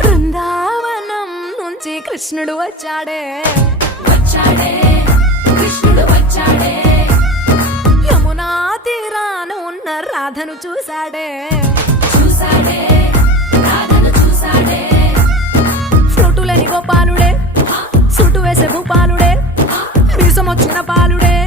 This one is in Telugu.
బృందావనం నుంచి కృష్ణుడు వచ్చాడే కృష్ణుడు వచ్చాడే యమునా తీరాన ఉన్న రాధను చూశాడే రాధను చూసాడే ఫ్లూటులని గోపాలుడే సుటు వేసే భూపాలుడే మీసమొచ్చిన పాలుడే